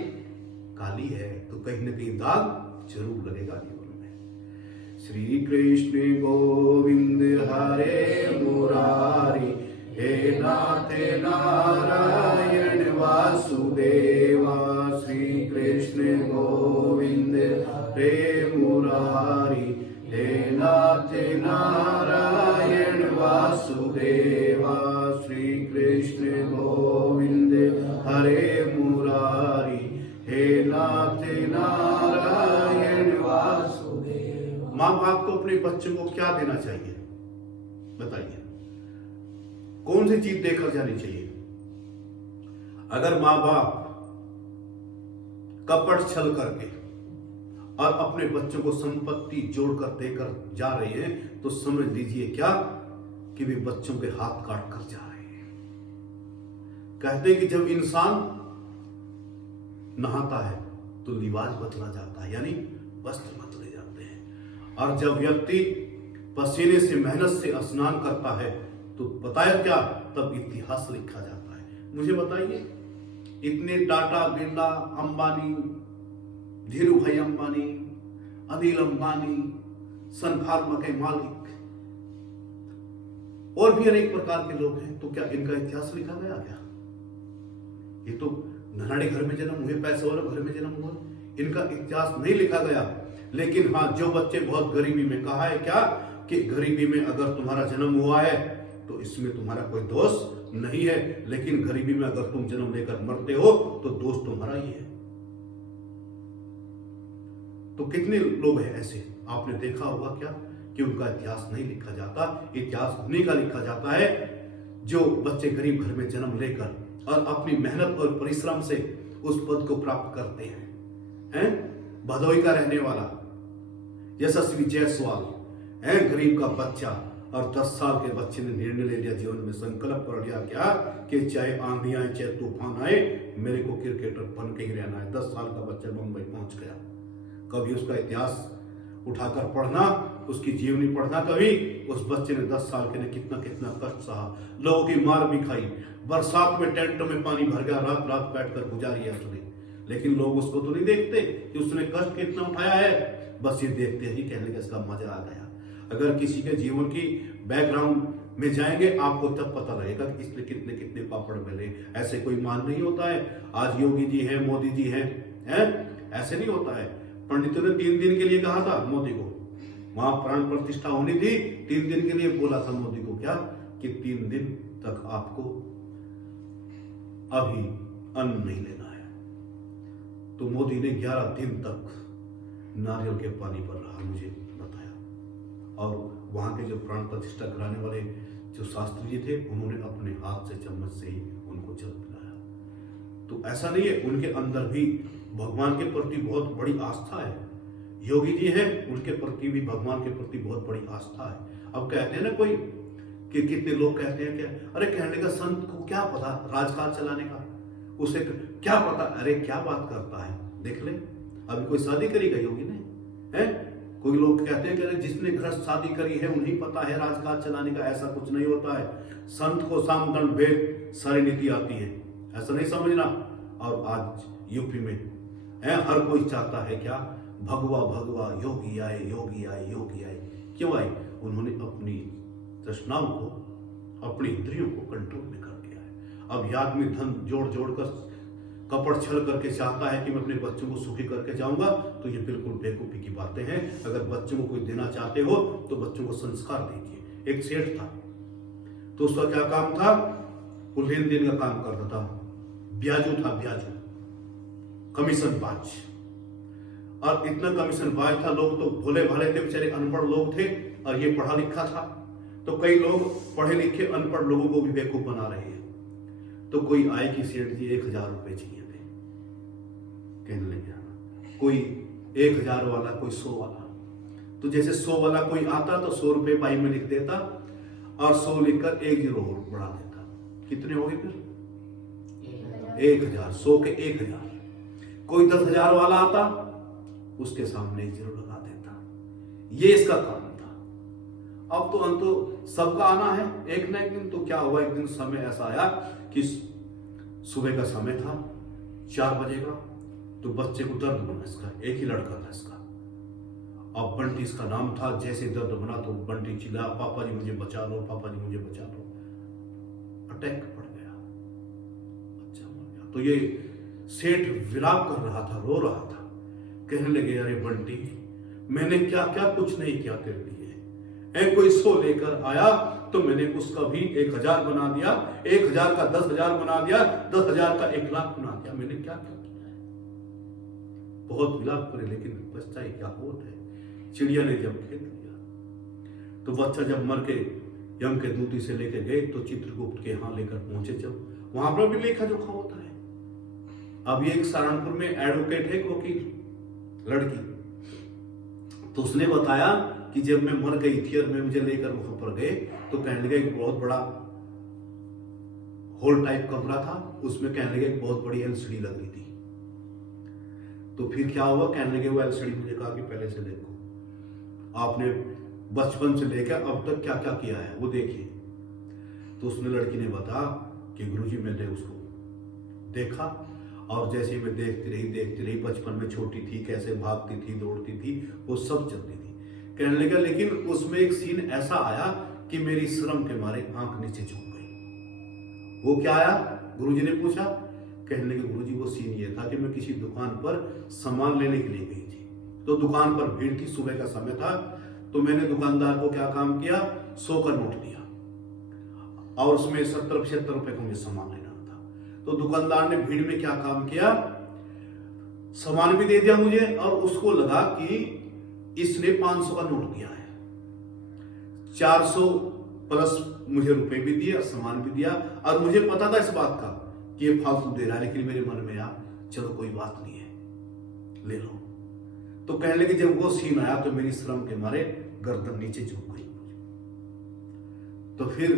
काली है, तो कहीं न कहीं दाग जरूर लगेगा जीवन में। श्री कृष्ण गोविंद हरे मुरारी, हे नाथ नारायण वासुदेवा। श्री कृष्ण गोविंद हरे मुरारी, हे नाथ नारायण वासुदेवा। श्री कृष्ण गोविंद हरे मुरारी, हे नाथ नारायण वासुदेवा। माँ बाप को अपने बच्चों को क्या देना चाहिए बताइए, कौन सी चीज देकर जानी चाहिए? अगर माँ बाप कपट छल करके और अपने बच्चों को संपत्ति जोड़कर देकर जा रहे हैं, तो समझ लीजिए क्या कि वे बच्चों के हाथ काट कर जा रहे हैं। कहते हैं कि जब इंसान नहाता है तो लिबास बदला जाता है, यानी वस्त्र बदले जाते हैं। और जब व्यक्ति पसीने से मेहनत से स्नान करता है तो बताया क्या, तब इतिहास लिखा जाता है। मुझे बताइए, इतने टाटा बिरला अंबानी, धीरू भाई अंबानी, अनिल अंबानी, सन फार्मा के मालिक और भी अनेक प्रकार के लोग हैं, तो क्या इनका इतिहास लिखा गया क्या? ये तो धनाढ़े घर में जन्म हुए, पैसे वाले घर में जन्म हुआ, इनका इतिहास नहीं लिखा गया। लेकिन हाँ, जो बच्चे बहुत गरीबी में, कहा है क्या कि गरीबी में अगर तुम्हारा जन्म हुआ है तो इसमें तुम्हारा कोई दोष नहीं है, लेकिन गरीबी में अगर तुम जन्म लेकर मरते हो तो दोष तुम्हारा ही है। तो कितने लोग हैं ऐसे, आपने देखा होगा क्या कि उनका इतिहास नहीं लिखा जाता। इतिहास उन्हीं का लिखा जाता है जो बच्चे गरीब घर में जन्म लेकर और अपनी मेहनत और परिश्रम से उस पद को प्राप्त करते हैं। भदोई का रहने वाला यशस्वी जायसवाल है, गरीब का बच्चा, और 10 साल के बच्चे ने निर्णय ले लिया, जीवन में संकल्प कर लिया क्या कि चाहे आंधी आए चाहे तूफान आए, मेरे को क्रिकेटर बन के ही रहना है। 10 साल का बच्चा मुंबई पहुंच गया। कभी उसका इतिहास उठाकर पढ़ना, उसकी जीवनी पढ़ना, कभी उस बच्चे ने 10 साल के ने कितना कितना कष्ट सहा, लोगों की मार भी खाई, बरसात में टेंटों में पानी भर गया, रात रात बैठकर गुजारी है उसने। लेकिन लोग उसको तो नहीं देखते कि उसने कष्ट कितना उठाया है, बस ये देखते ही कहने का इसका मजा आ गया। अगर किसी के जीवन की बैकग्राउंड में जाएंगे आपको तब पता लगेगा कि इसने कितने कितने पापड़ बेले। ऐसे कोई मान नहीं होता है, आज योगी जी हैं, मोदी जी हैं, ऐसे नहीं होता है। पंडितों ने 3 दिन के लिए कहा था मोदी को, वहां प्राण प्रतिष्ठा होनी थी, 3 दिन के लिए बोला था मोदी को क्या कि 3 दिन तक आपको अभी अन्न नहीं लेना है। तो मोदी ने 11 दिन तक नारियल के पानी पर रहा, मुझे बताया। और वहां के जो प्राण प्रतिष्ठा कराने वाले जो शास्त्री जी थे, उन्होंने अपने हाथ से चम्मच से ही उनको जल पिलाया। तो ऐसा नहीं है, उनके अंदर भी भगवान के प्रति बहुत बड़ी आस्था है। योगी जी हैं, उनके प्रति भी भगवान के प्रति बहुत बड़ी आस्था है। अब कहते हैं ना कोई कि कितने लोग कहते हैं क्या, अरे कहने का संत को क्या पता राजकाज चलाने का, उसे क्या पता। अरे क्या बात करता है, देख ले अभी कोई शादी करी गई होगी नहीं है। कोई लोग कहते हैं कि जिसने गृहस्थ शादी करी है उन्हें पता है राजकाज चलाने का। ऐसा कुछ नहीं होता है। संत को साम दंड भेद सारी नीति आती है, ऐसा नहीं समझना। और आज यूपी में है हर कोई चाहता है क्या, भगवा भगवा योगी आए योगी आए योगी आए। क्यों आए? उन्होंने अपनी तृष्णाओं को, अपनी इंद्रियों को कंट्रोल में कर दिया है। अब याद में धन जोड़ जोड़ कर कपड़ छल करके चाहता है कि मैं अपने बच्चों को सुखी करके जाऊंगा, तो ये बिल्कुल बेवकूफी की बातें हैं। अगर बच्चों को कोई देना चाहते हो तो बच्चों को संस्कार दीजिए। एक सेठ था तो उसका क्या काम था, वो लेन देन का काम करता था, ब्याजू था, ब्याजू, कमीशन बाज। और इतना कमीशन बाज था, लोग तो भोले भाले थे, बेचारे अनपढ़ लोग थे, और ये पढ़ा लिखा था। तो कई लोग पढ़े लिखे अनपढ़ लोगों को भी बेवकूफ बना रहे हैं। तो कोई आए कि सेठ जी 1000 रुपए चाहिए थे, कहने लगे कोई 1000 वाला, कोई 100 वाला। तो जैसे 100 वाला कोई आता तो 100 रुपए पाई में लिख देता और 100 लिखकर 1 जीरो और बढ़ा देता। कितने हो गए फिर? 1000। 100 के 1000। कोई 10,000 वाला आता, उसके सामने 1 जीरो लगा देता। ये इसका काम था। अब तो अंतो सबका आना है एक ना एक दिन। तो क्या हुआ, एक दिन समय ऐसा आया कि सुबह का समय था, 4 बजे का। तो बच्चे को दर्द बना, इसका एक ही लड़का था इसका। अब बंटी इसका नाम था। जैसे दर्द बना तो बंटी चिल्ला, पापा जी मुझे बचा लो, पापा जी मुझे बचा लो। अटैक पड़ गया, बच्चा मर गया। तो ये सेठ विलाप कर रहा था, रो रहा था। कहने लगे अरे बंटी, मैंने क्या क्या कुछ नहीं किया तेरे लिए। कोई 100 लेकर आया तो मैंने उसका भी 1000 बना दिया, 1000 का 10,000 बना दिया, 10,000 का 1,00,000 बना दिया। मैंने क्या क्या किया है। बहुत विलाप करे, लेकिन पछताई क्या होत है। चिड़िया ने जब खेत लिया तो बच्चा जब मर के यम के दूती से लेके गए तो चित्रगुप्त के यहाँ लेकर पहुंचे। जब वहां पर भी लेखा जोखा होता है। अब ये एक सहारनपुर में एडवोकेट है, वकील लड़की, तो उसने बताया कि जब मैं मर गई थी और मैं मुझे लेकर वहां पर गए तो कहने लगे एक बहुत बड़ा हॉल टाइप कमरा था, उसमें कहने लगे एक बहुत बड़ी एलसीडी लग रही थी। तो फिर क्या हुआ, कहने लगे वो एलसीडी मुझे कहा कि पहले से देखो, आपने बचपन से लेकर अब तक क्या क्या किया है वो देखिए। तो उसने लड़की ने बताया कि गुरुजी मैंने उसको देखा और जैसे मैं देखती रही, बचपन में छोटी थी, कैसे भागती थी, दौड़ती थी, वो सब चलती थी। कहने लगा लेकिन उसमें एक सीन ऐसा आया कि मेरी शर्म के मारे आंख नीचे झुक गई। वो क्या आया, गुरुजी ने पूछा। कहने लगे गुरुजी वो सीन ये था कि मैं किसी दुकान पर सामान लेने के लिए गई थी। तो दुकान पर भीड़ थी, सुबह का समय था। तो मैंने दुकानदार को क्या काम किया, 100 का नोट दिया और उसमें 70-75 रुपए का मुझे सामान लेना था। तो दुकानदार ने भीड़ में क्या काम किया, सामान भी दे दिया मुझे और उसको लगा कि इसने 500 का नोट दिया है, 400 प्लस मुझे रुपए भी दिए और सामान भी दिया। और मुझे पता था इस बात का कि ये फालतू दे रहा है, लेकिन मेरे मन में आया चलो कोई बात नहीं है, ले लो। तो कहने लगे जब वो सीन आया तो मेरी शर्म के मारे गर्दन नीचे झुक गई। तो फिर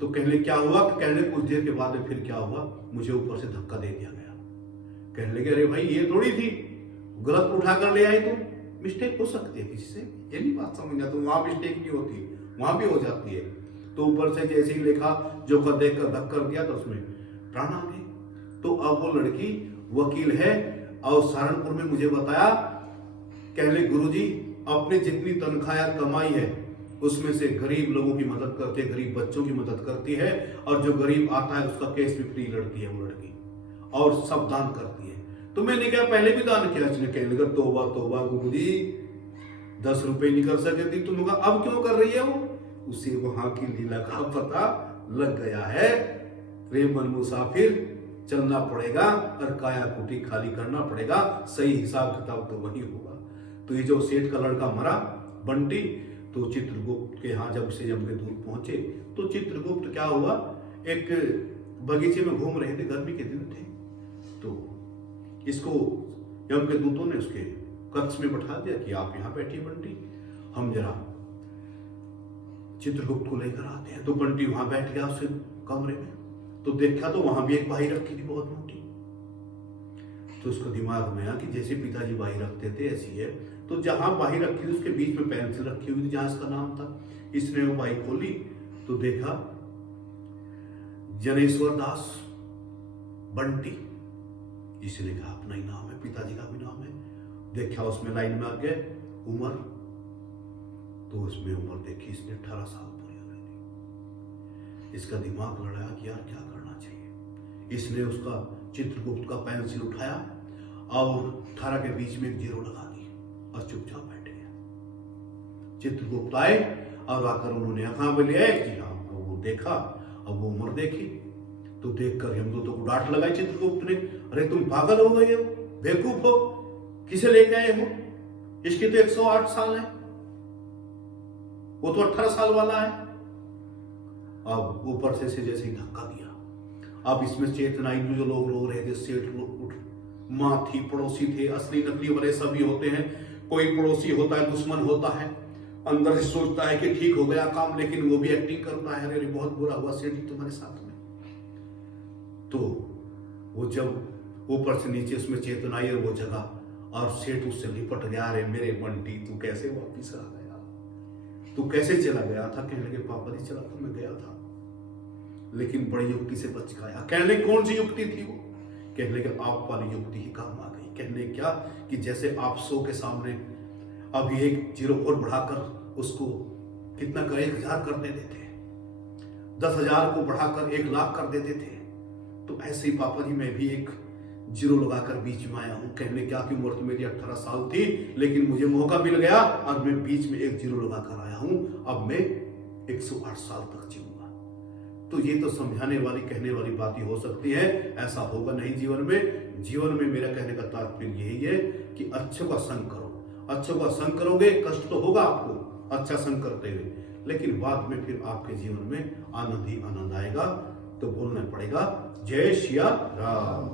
तो कहने क्या हुआ, कहने कुछ देर के बाद फिर क्या हुआ, मुझे ऊपर से धक्का दे दिया गया। कहने लगे अरे भाई ये थोड़ी थी, गलत उठा कर ले आई तुम, मिस्टेक हो सकती है किसी से, ये नहीं बात समझना। तो वहां मिस्टेक नहीं होती, वहां भी हो जाती है। तो ऊपर से जैसे ही लेखा जो कर देख कर धक्का दिया तो उसमें प्राण आ गए। तो अब वो लड़की वकील है और सहारनपुर में मुझे बताया, कहले गुरुजी अपने जितनी तनख्वाह या कमाई है उसमें से गरीब लोगों की मदद करती है, गरीब बच्चों की मदद करती है, और जो गरीब आता है उसका केस भी फ्री लड़ती है वो लड़की, और सब दान करती है। तो मैंने क्या पहले भी दान किया, इसने कहने लगा तौबा तौबा गुरुजी 10 रुपए नहीं कर सके थी तुम, अब क्यों कर रही है वो, उसे वहां की लीला का पता लग गया है। रे मन मुसाफिर चलना पड़ेगा और काया कुटी खाली करना पड़ेगा, सही हिसाब किताब तो वही होगा। तो ये जो सेठ का लड़का मरा बंटी, तो चित्रगुप्त के यहाँ जब से यमकेतूत पहुंचे तो चित्रगुप्त क्या हुआ, एक बगीचे में घूम रहे थे, गर्मी के दिन थे। तो इसको यमकेतूतों ने उसके कक्ष में बैठा दिया कि आप यहाँ बैठिए बंटी, हम जरा चित्रगुप्त को लेकर आते हैं। तो बंटी वहां बैठ गया उसके कमरे में। तो देखा तो वहां भी एक बाई रखी थी बहुत मोटी। तो उसको दिमाग में आया कि जैसे पिताजी बाही रखते थे ऐसी है। तो जहां बाही रखी थी उसके बीच में पेंसिल रखी हुई थी जहां इसका नाम था। इसने वो बाही खोली तो देखा जनेश्वर दास बंटी। इसने कहा अपना ही नाम है, पिताजी का भी नाम है। देखा उसमें लाइन में आगे उम्र, तो उसमें उम्र देखी इसने 18 साल पूरी हो गई थी। इसका दिमाग लड़ाया कि यार क्या करना चाहिए। इसने उसका चित्रगुप्त का पेंसिल उठाया और 18 के बीच में एक जीरो लगा दी और चुपचाप बैठ गया। चित्रगुप्त आए और आकर उन्होंने आंखा में लिया कि हाँ, वो देखा और वो उम्र देखी तो देखकर यमदूतों को डांट लगाई चित्रगुप्त ने, अरे तुम पागल हो गए हो, बेवकूफ हो, किसे लेके आए हो, इसकी तो 108 साल है, वो तो 18 साल वाला है। अब ऊपर से जैसे ही धक्का दिया, अब इसमें चेतना आई। जो लोग रो रहे थे, सेठ लोग उठ, माँ थी, पड़ोसी थे, असली नकली वाले सभी होते हैं। कोई पड़ोसी होता है, दुश्मन होता है, अंदर से सोचता है कि ठीक हो गया काम, लेकिन वो भी एक्टिंग करता है, अरे बहुत बुरा हुआ सेठ जी तुम्हारे साथ में। तो वो जब ऊपर से नीचे उसमें चेतना आई और वो जगह और सेठ उससे लिपट गया, अरे मेरे बंटी तू कैसे वापिस आ गया, तू कैसे चला गया था। कहने लगे पापा जी चला तो मैं गया था, लेकिन बड़ी युक्ति से बच गया। कहने कौन सी युक्ति थी वो, कहने लगे आप वाली युक्ति ही काम आ गई। कहने क्या कि जैसे आप 100 के सामने अभी एक जीरो और बढ़ाकर उसको कितना कर 1000 कर देते थे, 10,000 को बढ़ाकर 1 लाख कर देते थे, तो ऐसे ही पापा जी मैं भी एक जीरो लगाकर बीच में आया हूं। कहने क्या कि उम्र तो मेरी 18 साल थी, लेकिन मुझे मौका मिल गया और मैं बीच में एक जीरो लगाकर आया हूं। अब मैं 108 साल तक जीऊंगा। तो ये तो समझाने वाली कहने वाली बात ही हो सकती है, ऐसा होगा नहीं जीवन में। जीवन में मेरा कहने का तात्पर्य यही है कि अच्छों का संग करो। अच्छों का संग करोगे, कष्ट तो होगा आपको अच्छा संग करते हुए, लेकिन बाद में फिर आपके जीवन में आनंद ही आनंद आएगा। तो बोलना पड़ेगा जय श्री राम।